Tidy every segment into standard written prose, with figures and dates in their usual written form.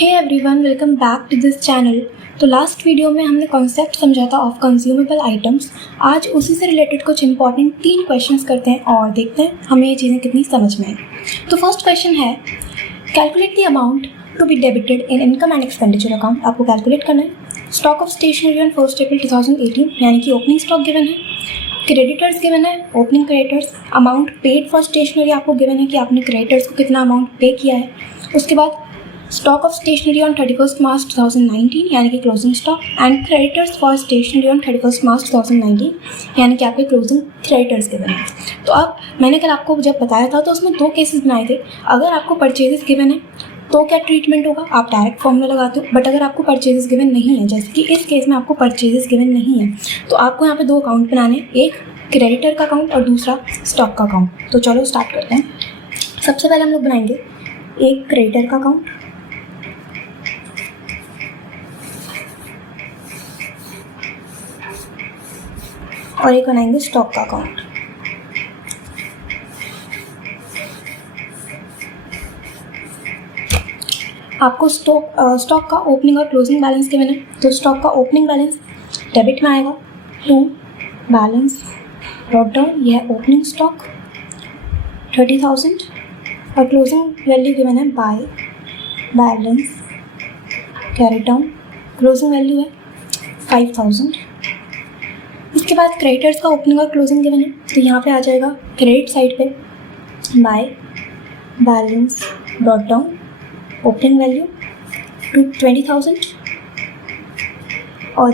Hey everyone, welcome back to this channel. तो last video में हमने कॉन्सेप्ट समझा था ऑफ कंज्यूमेबल आइटम्स। आज उसी से रिलेटेड कुछ इंपॉर्टेंट 3 क्वेश्चंस करते हैं और देखते हैं हमें ये चीज़ें कितनी समझ में आए। तो फर्स्ट क्वेश्चन है, calculate the amount to be debited in income and expenditure account. आपको कैलकुलेट करना है। Stock of stationery on 1 April 2018 यानी कि ओपनिंग स्टॉक गिवन है, क्रेडिटर्स गिवन है, opening creditors, amount paid for stationery आपको गिवन है कि आपने क्रेडिटर्स को कितना अमाउंट पे किया है। उसके बाद stock of stationery on 31 March 2019 यानी कि closing stock and creditors for stationery on 31 March 2019 यानी कि आपके क्लोजिंग क्रेडिटर्स गिवन है। तो अब मैंने कल आपको जब बताया था तो उसमें 2 केसेस बनाए थे। अगर आपको परचेजेस गिवन है तो क्या ट्रीटमेंट होगा, आप डायरेक्ट फॉर्मूला लगाते हो। बट अगर आपको परचेजेस गिवन नहीं है, जैसे कि इस केस में आपको परचेजेस गिवन नहीं है, तो आपको यहाँ पे 2 अकाउंट बनाने हैं, एक क्रेडिटर का अकाउंट और दूसरा स्टॉक का अकाउंट। तो चलो स्टार्ट करते हैं। सबसे पहले हम लोग बनाएंगे एक क्रेडिटर का अकाउंट और एक बनाएंगे स्टॉक का अकाउंट। आपको स्टॉक का ओपनिंग और क्लोजिंग बैलेंस गिवन है। तो स्टॉक का ओपनिंग बैलेंस डेबिट में आएगा टू बैलेंस ब्रॉट डाउन, यह है ओपनिंग स्टॉक 30,000 और क्लोजिंग वैल्यू गिवन है by balance carry down, closing value है 5,000। इसके बाद क्रेडिटर्स का ओपनिंग और क्लोजिंग गिवन है, तो यहाँ पे आ जाएगा क्रेडिट साइड पे by balance brought down, opening value to 20,000 और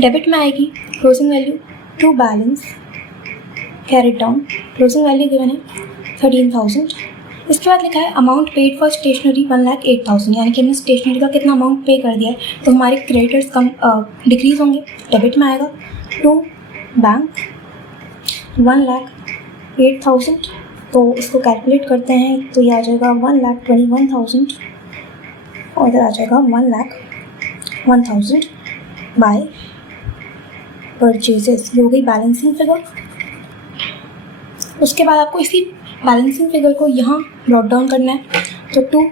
डेबिट में आएगी closing value to balance carried down, closing value given है 13,000। इसके बाद लिखा है अमाउंट पेड फॉर स्टेशनरी 1,08,000 यानी कि हमने स्टेशनरी का कितना अमाउंट पे कर दिया है, तो हमारे क्रेडिटर्स कम डिक्रीज होंगे। डेबिट में आएगा टू बैंक 1,08,000, तो इसको कैलकुलेट करते हैं तो ये आ जाएगा 1,21,000 और इधर आ जाएगा 1,01,000 बाय परचेजेस। ये हो गई बैलेंसिंग फिगर। उसके बाद आपको इसी बैलेंसिंग फिगर को यहाँ ब्रॉट डाउन करना है, तो टू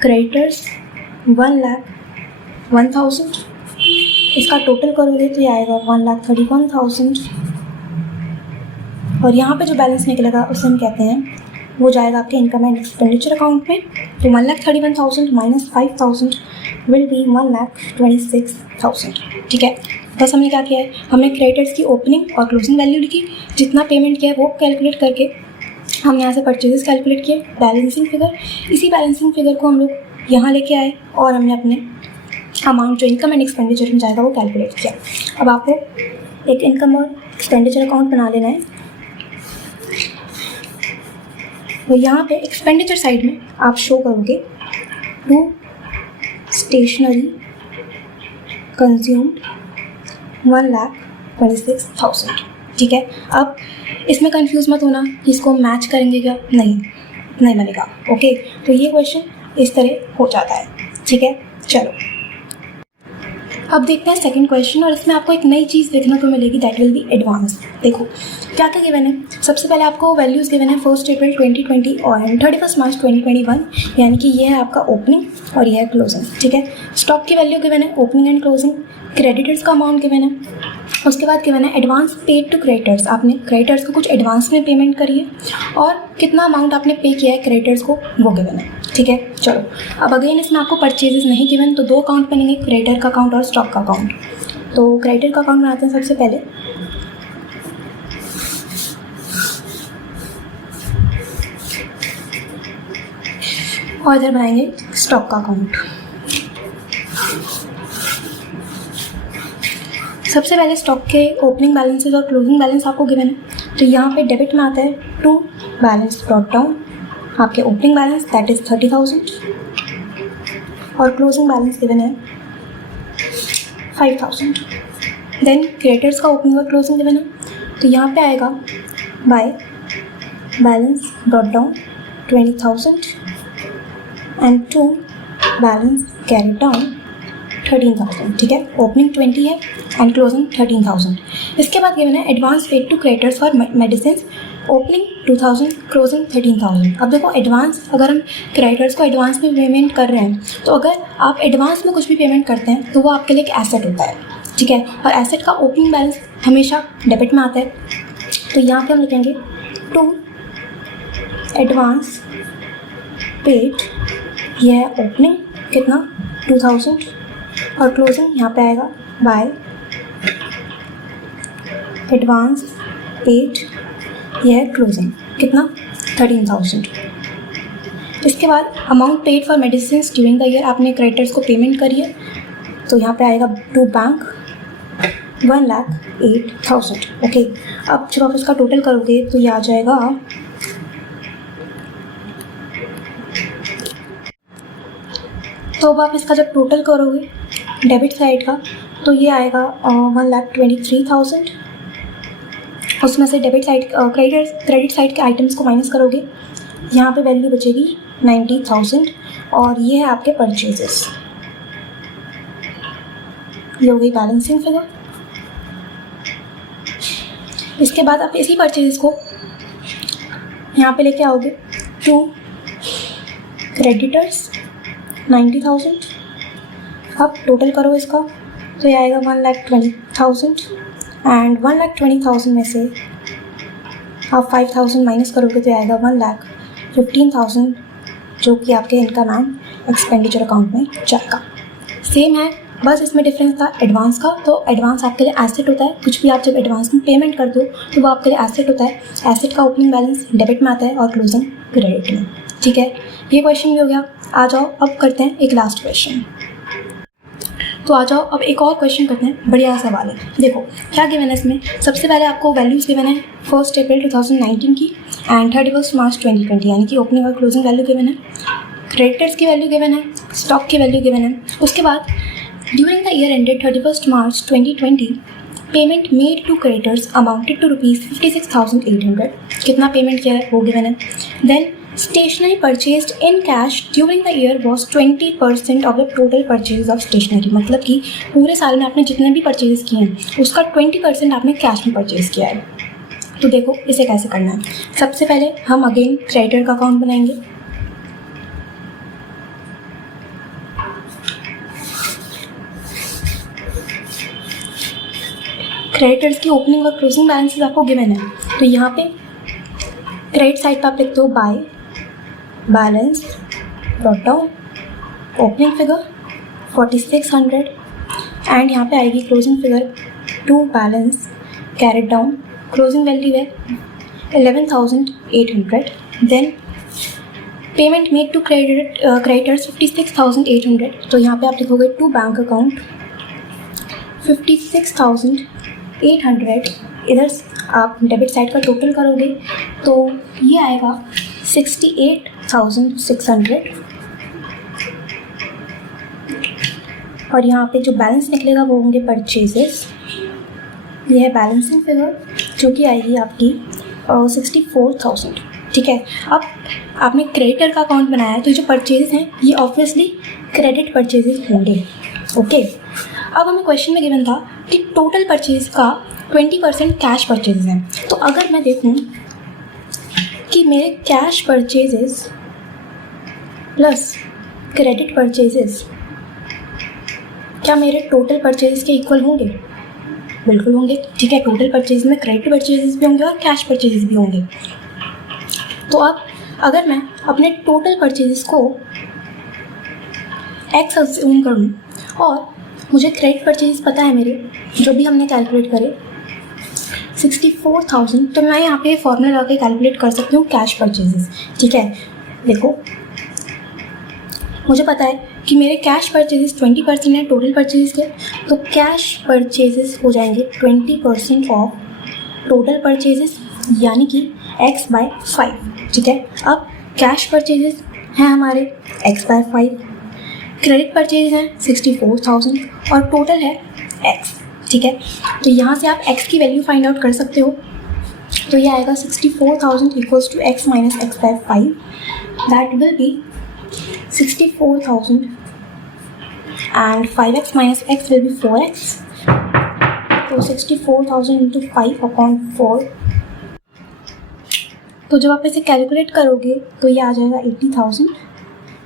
क्रेडिटर्स 1,01,000, इसका टोटल करोगे तो ये आएगा 1,31,000 और यहाँ पे जो बैलेंस निकलेगा उसे हम कहते हैं वो जाएगा आपके इनकम एंड एक्सपेंडिचर अकाउंट में। तो 1,31,000 माइनस 5,000 विल बी 1,26,000। ठीक है, बस हमने क्या किया है, हमने क्रेडिटर्स की ओपनिंग और क्लोजिंग वैल्यू लिखी, जितना पेमेंट किया है वो कैलकुलेट करके हम यहाँ से परचेजेस कैलकुलेट किए, बैलेंसिंग फिगर। इसी बैलेंसिंग फिगर को हम लोग यहाँ लेके आए और हमने अपने अमाउंट जो इनकम एंड एक्सपेंडिचर में जाएगा वो कैलकुलेट किया। अब आपको एक इनकम और एक्सपेंडिचर अकाउंट बना लेना है। तो यहाँ पे एक्सपेंडिचर साइड में आप शो करोगे टू स्टेशनरी कंज्यूम्ड 1,26,000। ठीक है, अब इसमें कंफ्यूज मत होना कि इसको मैच करेंगे क्या, नहीं बनेगा। ओके, तो ये क्वेश्चन इस तरह हो जाता है। ठीक है, चलो अब देखते हैं सेकंड क्वेश्चन और इसमें आपको एक नई चीज़ देखने को मिलेगी, दैट विल बी एडवांस। देखो क्या क्या गिवन है। सबसे पहले आपको वैल्यूज़ गिवन है 1 अप्रैल 2020 और 31 मार्च 2021 यानी कि ये है आपका ओपनिंग और ये है क्लोजिंग। ठीक है, स्टॉक की वैल्यू गिवन है, ओपनिंग एंड क्लोजिंग, क्रेडिटर्स का अमाउंट गिवन है, उसके बाद गिवन है एडवांस पेड टू क्रेडिटर्स, आपने क्रेडिटर्स को कुछ एडवांस में पेमेंट करी है और कितना अमाउंट आपने पे किया है क्रेडिटर्स को वो गिवन है। ठीक है, चलो अब अगेन इसमें आपको परचेजेस नहीं गिवन, तो 2 अकाउंट बनेंगे, क्रेडिटर का अकाउंट और स्टॉक का अकाउंट। तो क्रेडिटर का अकाउंट बनाते हैं सबसे पहले। और इधर बनाएंगे स्टॉक का अकाउंट। सबसे पहले स्टॉक के ओपनिंग बैलेंसेस और क्लोजिंग बैलेंस आपको गिवन है, तो यहाँ पे डेबिट में आता है टू बैलेंस ब्रॉट डाउन, आपके ओपनिंग बैलेंस दैट इज़ 30,000 और क्लोजिंग बैलेंस गिवन है 5,000। देन क्रेडिटर्स का ओपनिंग और क्लोजिंग गिवन है, तो यहाँ पे आएगा by balance brought down 20,000 and to balance carry down 13,000। ठीक है, ओपनिंग 20 है एंड क्लोजिंग 13,000। इसके बाद गिवन है advance paid to creditors for medicine opening 2000, closing 13,000। अब देखो एडवांस, अगर हम क्रेडिटर्स को एडवांस में पेमेंट कर रहे हैं तो अगर आप एडवांस में कुछ भी पेमेंट करते हैं तो वो आपके लिए एक एसेट होता है, ठीक है। और एसेट का ओपनिंग बैलेंस हमेशा डेबिट में आता है। तो यहाँ पे हम लिखेंगे टू एडवांस पेड, यह है ओपनिंग कितना 2000 और क्लोजिंग यहाँ पे आएगा बाय एडवांस पेड, यह है क्लोजिंग कितना 13,000। इसके बाद amount paid for medicine during the year, आपने क्रेडिटर्स को पेमेंट करी है तो यहाँ पे आएगा टू बैंक 1,08,000। ओके, अब जब आप इसका टोटल करोगे तो ये आ जाएगा तो अब आप इसका जब टोटल करोगे डेबिट साइड का तो ये आएगा 1,23,000। उसमें से डेबिट साइड क्रेडिट साइड के आइटम्स को माइनस करोगे, यहाँ पे वैल्यू बचेगी 90,000 और ये है आपके परचेजेस। ये हो गई बैलेंसिंग फिगर। इसके बाद आप इसी परचेजेस को यहाँ पे लेके आओगे टू क्रेडिटर्स 90,000। अब टोटल करो इसका तो ये आएगा 1,20,000 एंड 1,20,000 में से आप 5,000 माइनस करोगे तो आएगा 1,15,000 जो कि आपके इनकम एंड एक्सपेंडिचर अकाउंट में जाएगा। सेम है, बस इसमें डिफरेंस था एडवांस का। तो एडवांस आपके लिए एसेट होता है, कुछ भी आप जब एडवांस में पेमेंट करते हो तो वो आपके लिए एसेट होता है। एसेट का ओपनिंग बैलेंस डेबिट में आता है और क्लोजिंग क्रेडिट में, ठीक है। ये क्वेश्चन भी हो गया। आ जाओ अब करते हैं एक लास्ट क्वेश्चन। तो आ जाओ अब एक और क्वेश्चन करते हैं, बढ़िया सवाल है। देखो क्या गिवन है इसमें, सबसे पहले आपको वैल्यूज़ गिवन है 1 अप्रैल 2019 की एंड 31 मार्च 2020, यानी कि ओपनिंग और क्लोजिंग वैल्यू गिवन है, क्रेडिटर्स की वैल्यू गिवन है, स्टॉक की वैल्यू गिवन है। उसके बाद during the year ended 31 March 2020 payment made to creditors amounted to ₹56,800, कितना पेमेंट किया है वो गिवन है। Then stationery purchased in cash during the year was 20% of the total purchase of stationery, मतलब कि पूरे साल में आपने जितने भी परचेज किए हैं उसका 20% आपने कैश में परचेज किया है। तो देखो इसे कैसे करना है। सबसे पहले हम अगेन क्रेडिटर का अकाउंट बनाएंगे। क्रेडिटर्स की ओपनिंग और क्लोजिंग बैलेंसेस आपको गिवन है, तो यहाँ पे क्रेडिट साइड पर आप लिखते हो by balance brought down opening figure 4600 and यहाँ पे आएगी closing figure to balance carried down, closing value है 11,800। Then payment made to creditors 56,800, तो यहाँ पे आप लिखोगे टू बैंक अकाउंट 56,800। इधर आप डेबिट साइड का टोटल करोगे तो ये आएगा 68,600 और यहाँ पे जो बैलेंस निकलेगा वो होंगे परचेजेस। ये है बैलेंसिंग फिगर जो कि आएगी आपकी 64,000, ठीक है। अब आपने क्रेडिटर का अकाउंट बनाया है तो जो परचेजेस हैं ये ऑब्वियसली क्रेडिट परचेजेस होंगे, ओके। अब हमें क्वेश्चन में गिवन था कि टोटल परचेज का 20% कैश परचेजेस हैं। तो अगर मैं देखूं कि मेरे cash purchases plus credit purchases क्या मेरे टोटल परचेजेस के इक्वल होंगे? बिल्कुल होंगे, ठीक है। टोटल परचेज में क्रेडिट परचेजेस भी होंगे और कैश परचेजेस भी होंगे। तो अब अगर मैं अपने टोटल परचेजेस को एक्स अज्यूम करूँ और मुझे क्रेडिट परचेजेस पता है मेरे, जो भी हमने कैलकुलेट करे 64,000, तो मैं यहाँ पे फॉर्मूला लगा के कैलकुलेट कर सकती हूँ कैश परचेजेस, ठीक है। देखो मुझे पता है कि मेरे कैश परचेजेस 20% है टोटल परचेजेस के, तो कैश परचेजेस हो जाएंगे 20% ऑफ टोटल परचेजेस, यानी कि x/5, ठीक है। अब कैश परचेजेस हैं हमारे x/5, क्रेडिट परचेज हैं 64,000 और टोटल है x, ठीक है। तो यहाँ से आप x की वैल्यू फाइंड आउट कर सकते हो। तो ये आएगा 64,000 equals to x minus x/5, that will be 64,000 and 5x minus x will be 4x। तो 64,000 इंटू 5/4 तो जब आप इसे कैलकुलेट करोगे तो ये आ जाएगा 80,000।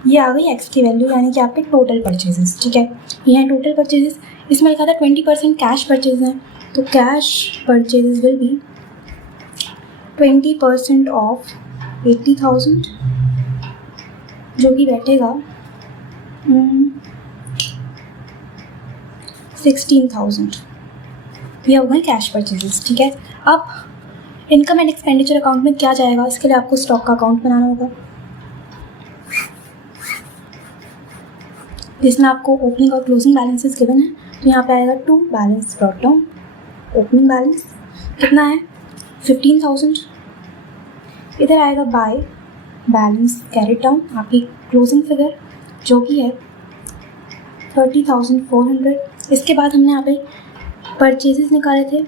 ये आ गई एक्स की वैल्यू, यानी कि आपके टोटल परचेजेस। ठीक है, ये है टोटल परचेजेस। इसमें लिखा था 20% कैश परचेज है, तो cash purchases will be 20% of 80,000, जो कि बैठेगा 16,000। ये हो गए कैश परचेजेस। ठीक है, अब इनकम एंड एक्सपेंडिचर अकाउंट में क्या जाएगा, इसके लिए आपको स्टॉक का अकाउंट बनाना होगा, जिसमें आपको ओपनिंग और क्लोजिंग बैलेंसेस गिवन है। तो यहाँ पे आएगा to balance brought down. Opening balance कितना है 15,000। इधर आएगा बाय बैलेंस कैरिड डाउन, आपकी क्लोजिंग फिगर जो कि है 30,400। इसके बाद हमने यहाँ पे परचेजेस निकाले थे।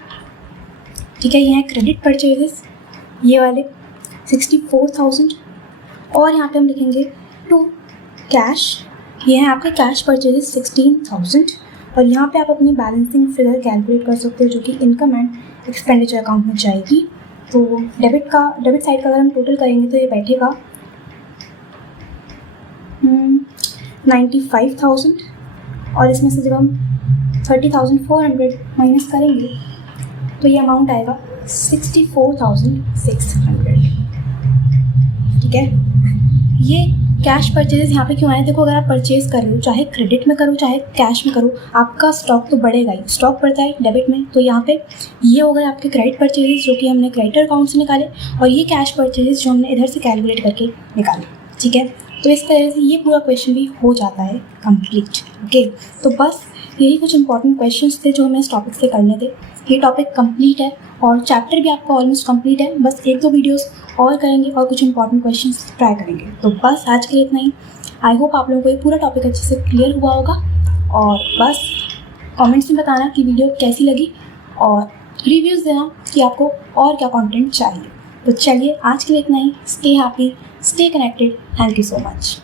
ठीक है, ये हैं क्रेडिट परचेजेस, ये वाले 64,000। और यहाँ पे हम लिखेंगे टू कैश, ये है आपके कैश परचेजेस 16,000। और यहाँ पे आप अपनी बैलेंसिंग फिगर कैलकुलेट कर सकते हो, जो कि इनकम एंड एक्सपेंडिचर अकाउंट में जाएगी। तो डेबिट साइड का अगर हम टोटल करेंगे तो ये बैठेगा 95,000। और इसमें से जब हम 30,400 माइनस करेंगे तो ये अमाउंट आएगा 64,600। ठीक है, ये कैश परचेजेस यहाँ पे क्यों आए, देखो अगर आप परचेज कर रहे हो, चाहे क्रेडिट में करो चाहे कैश में करो, आपका स्टॉक तो बढ़ेगा ही। स्टॉक बढ़ता है डेबिट में, तो यहाँ पे ये हो गए आपके क्रेडिट परचेजेस जो कि हमने क्रेडिटर अकाउंट से निकाले, और ये कैश परचेजेस जो हमने इधर से कैलकुलेट करके निकाले। ठीक है, तो इस तरह से ये पूरा क्वेश्चन भी हो जाता है कंप्लीट। ओके, तो बस यही कुछ इंपॉर्टेंट क्वेश्चंस थे जो हमें इस टॉपिक से करने थे। ये टॉपिक कंप्लीट है और चैप्टर भी आपका ऑलमोस्ट कंप्लीट है। बस 1-2 वीडियोस और करेंगे और कुछ इंपॉर्टेंट क्वेश्चंस ट्राई करेंगे। तो बस आज के लिए इतना ही। आई होप आप लोगों को ये पूरा टॉपिक अच्छे से क्लियर हुआ होगा, और बस कमेंट्स में बताना कि वीडियो कैसी लगी और रिव्यूज़ देना कि आपको और क्या कंटेंट चाहिए। तो चलिए आज के लिए इतना ही। Stay happy, stay connected. Thank you so much.